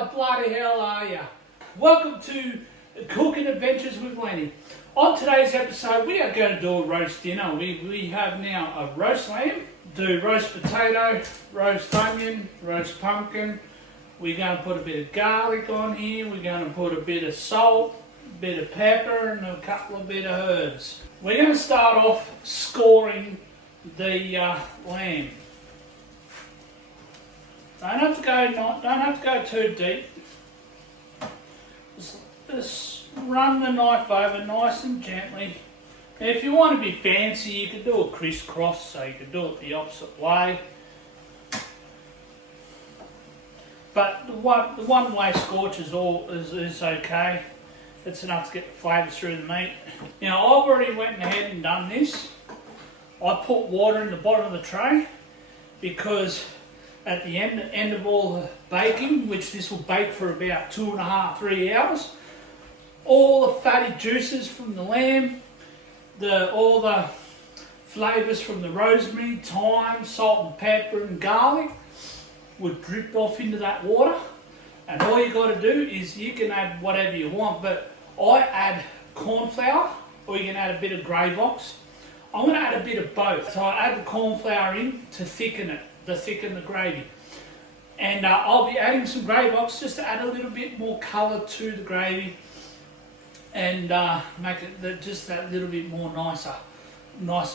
the bloody hell are you? Welcome to Cooking Adventures with Lenny. On today's episode, we are going to do a roast dinner. We have now a roast lamb, do roast potato, roast onion, roast pumpkin. We're going to put a bit of garlic on here. We're going to put a bit of salt, a bit of pepper, and a couple of bit of herbs. We're going to start off scoring the lamb. Don't have to go too deep. Just run the knife over nice and gently. Now, if you want to be fancy, you could do a crisscross, so you could do it the opposite way. But the one way scorch is okay. It's enough to get the flavours through the meat. Now, I've already went ahead and done this. I put water in the bottom of the tray because at the end of all the baking, which this will bake for about 2.5 to 3 hours, all the fatty juices from the lamb, all the flavours from the rosemary, thyme, salt and pepper and garlic would drip off into that water. And all you got to do is you can add whatever you want, but I add corn flour or you can add a bit of grey box. I'm going to add a bit of both. So I add the corn flour in to thicken it, to thicken the gravy. And I'll be adding some grey box just to add a little bit more colour to the gravy and make it just that little bit more nicer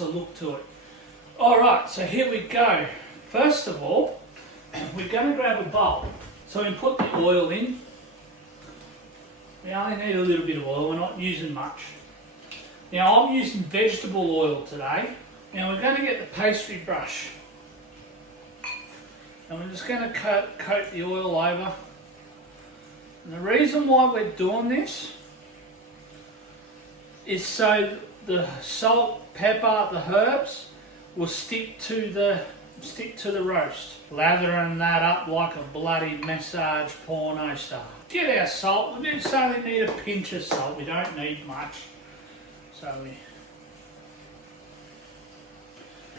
look to it. Alright, so here we go. First of all, we're going to grab a bowl. So we put the oil in. We only need a little bit of oil, we're not using much. Now I'm using vegetable oil today. Now we're going to get the pastry brush. And we're just going to coat the oil over. And the reason why we're doing this is so the salt, pepper, the herbs will stick to the roast. Lathering that up like a bloody massage porno star. Get our salt. We just only need a pinch of salt. We don't need much.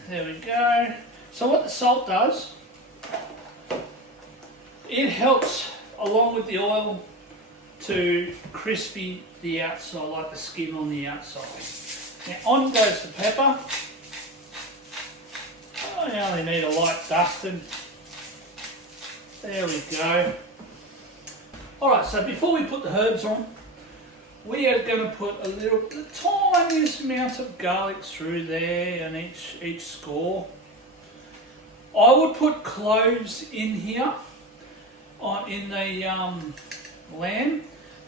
There we go. So what the salt does, it helps along with the oil to crispy the outside, like the skin on the outside. Now on goes the pepper. I only need a light dusting. There we go. Alright, so before we put the herbs on, we are going to put the tiniest amount of garlic through there on each score. I would put cloves in here in the lamb,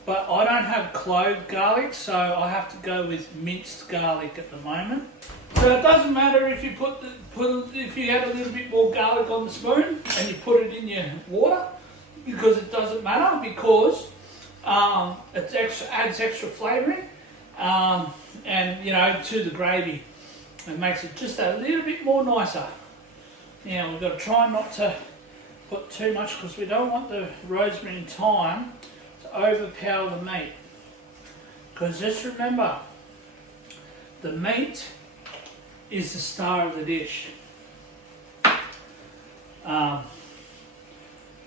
but I don't have clove garlic, so I have to go with minced garlic at the moment. So it doesn't matter if you if you add a little bit more garlic on the spoon and you put it in your water, because it doesn't matter, because it adds extra flavouring and to the gravy. It makes it just a little bit more nicer. Now we've got to try not to put too much because we don't want the rosemary and thyme to overpower the meat. Because just remember, the meat is the star of the dish.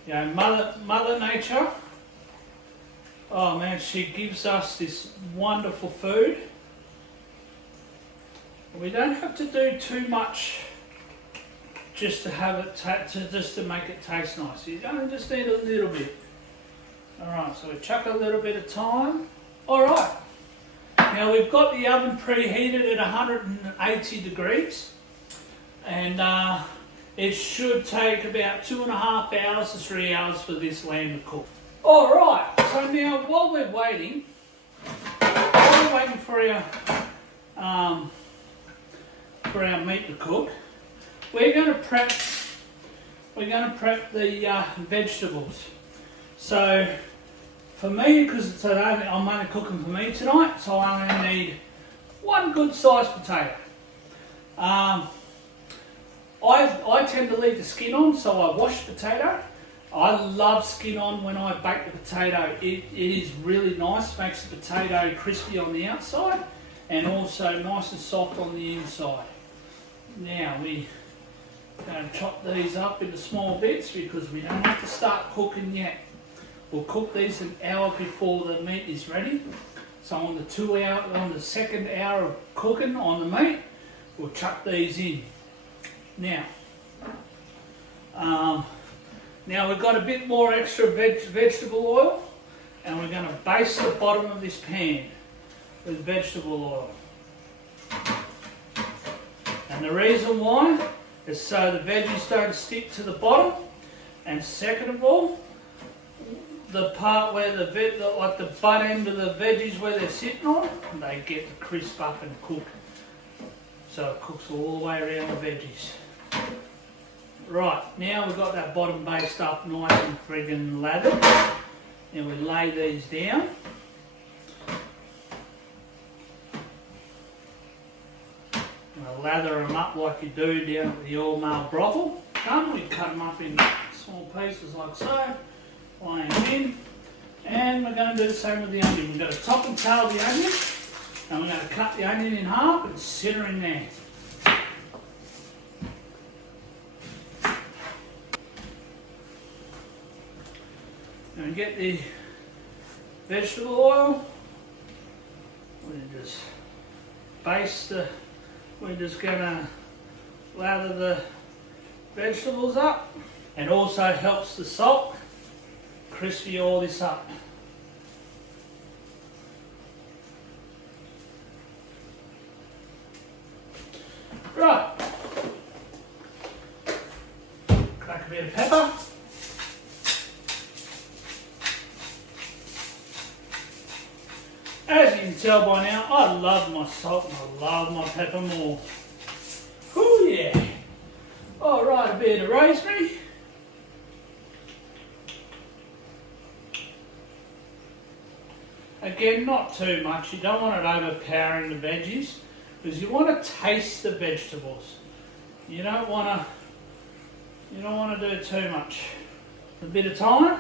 Mother Nature, oh man, she gives us this wonderful food. We don't have to do too much just to have it just to make it taste nice. You only just need a little bit. Alright, so we chuck a little bit of thyme. Alright. Now we've got the oven preheated at 180 degrees and it should take about 2.5 hours to 3 hours for this lamb to cook. Alright, so now while we're waiting for our meat to cook, we're going to prep the vegetables. So for me, because I'm only cooking for me tonight, so I only need one good sized potato. I tend to leave the skin on, so I wash the potato. I love skin on when I bake the potato. It is really nice, makes the potato crispy on the outside and also nice and soft on the inside. Now we going to chop these up into small bits because we don't have to start cooking yet. we'll cook these an hour before the meat is ready. So on the second hour of cooking on the meat, we'll chuck these in. Now we've got a bit more extra vegetable oil, and we're going to baste the bottom of this pan with vegetable oil. And the reason why is so the veggies don't stick to the bottom, and second of all, the part where like the butt end of the veggies where they're sitting on, they get to crisp up and cook. So it cooks all the way around the veggies. Right, now we've got that bottom based up nice and friggin' lathered. Now we lay these down. We'll lather them up like you do down at the All Male brothel. We cut them up in small pieces like so. Lay them in, and we're going to do the same with the onion. We're going to top and tail the onion, and we're going to cut the onion in half and sit her in there. And get the vegetable oil. We just we're just going to lather the vegetables up. It also helps the salt crispy all this up. Right. Crack a bit of pepper. As you can tell by now, I love my salt and I love my pepper more. Oh yeah. Alright, a bit of rosemary. Again, not too much. You don't want it overpowering the veggies because you want to taste the vegetables. You don't want to do too much. A bit of thyme.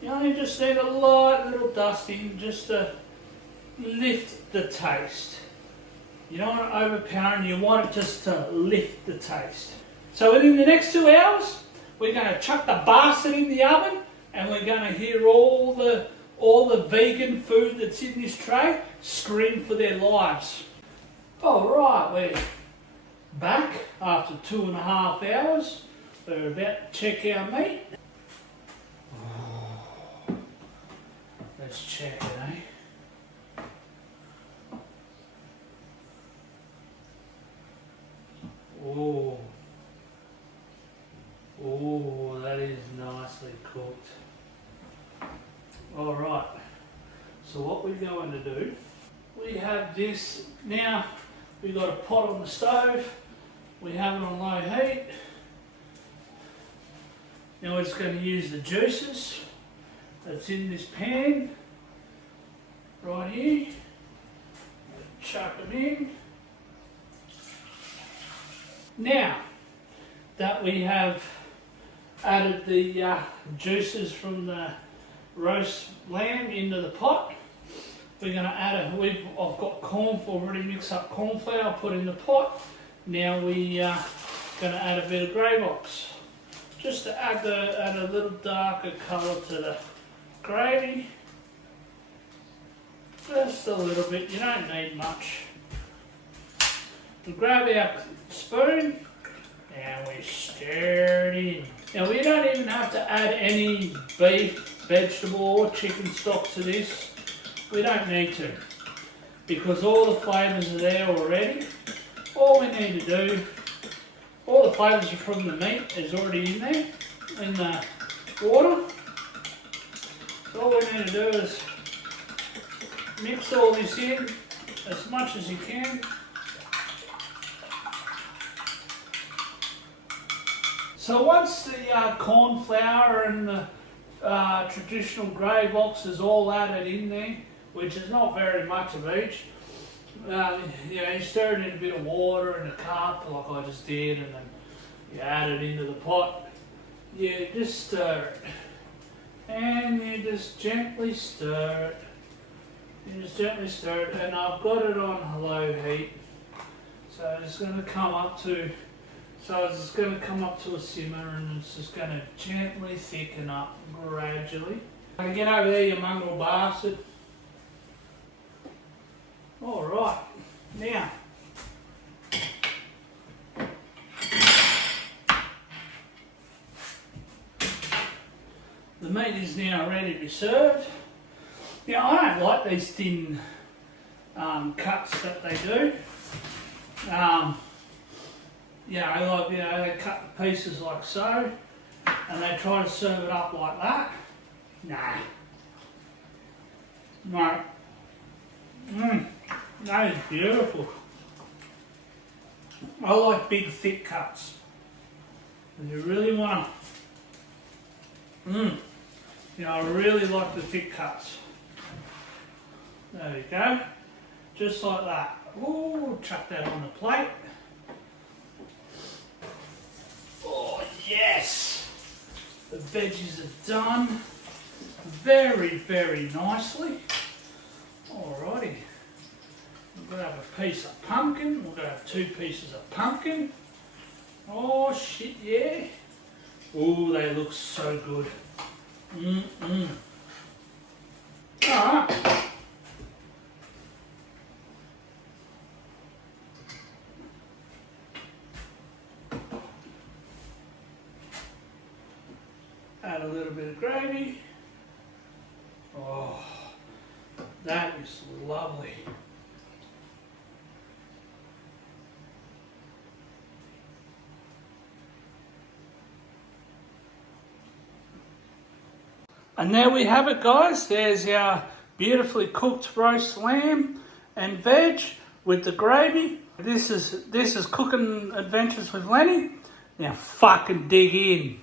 You only just need a light little dusting just to lift the taste. You don't want it overpowering, you want it just to lift the taste. So within the next 2 hours, we're going to chuck the bastard in the oven, and we're going to hear all the vegan food that's in this tray scream for their lives. Alright, we're back after 2.5 hours. We're about to check our meat. Let's check it, eh? Oh, that is nicely cooked. Alright, so what we're going to do, we have this, now we've got a pot on the stove, we have it on low heat. Now we're just going to use the juices that's in this pan, right here, chuck them in. Now that we have added the juices from the roast lamb into the pot, we're going to add I've got already mixed up corn flour, put in the pot. Now we are going to add a bit of grey box, just to add a little darker colour to the gravy. Just a little bit, you don't need much. We grab our spoon and we stir it in. Now we don't even have to add any beef, vegetable or chicken stock to this. We don't need to, because all the flavours are there already. All we need to do, all the flavours from the meat is already in there, in the water. So all we need to do is mix all this in as much as you can. So once the corn flour and the traditional grey box is all added in there, which is not very much of each, you stir it in a bit of water in a cup like I just did, and then you add it into the pot. You just stir it, and you just gently stir it. You just gently stir it, and I've got it on low heat, so it's going to come up to So it's just going to come up to a simmer and it's just going to gently thicken up gradually. Get over there, you mongrel bastard. Alright, now the meat is now ready to be served. Now I don't like these thin cuts that they do. They cut the pieces like so, and they try to serve it up like that. Nah. No. That is beautiful. I like big, thick cuts. And you really want to. I really like the thick cuts. There we go. Just like that. Ooh, chuck that on the plate. Oh, yes! The veggies are done very, very nicely. Alrighty. We're going to have a piece of pumpkin. We're going to have 2 pieces of pumpkin. Oh, shit, yeah. Oh, they look so good. Alright. Add a little bit of gravy. Oh, that is lovely. And there we have it, guys. There's our beautifully cooked roast lamb and veg with the gravy. This is Cooking Adventures with Lenny. Now fucking dig in.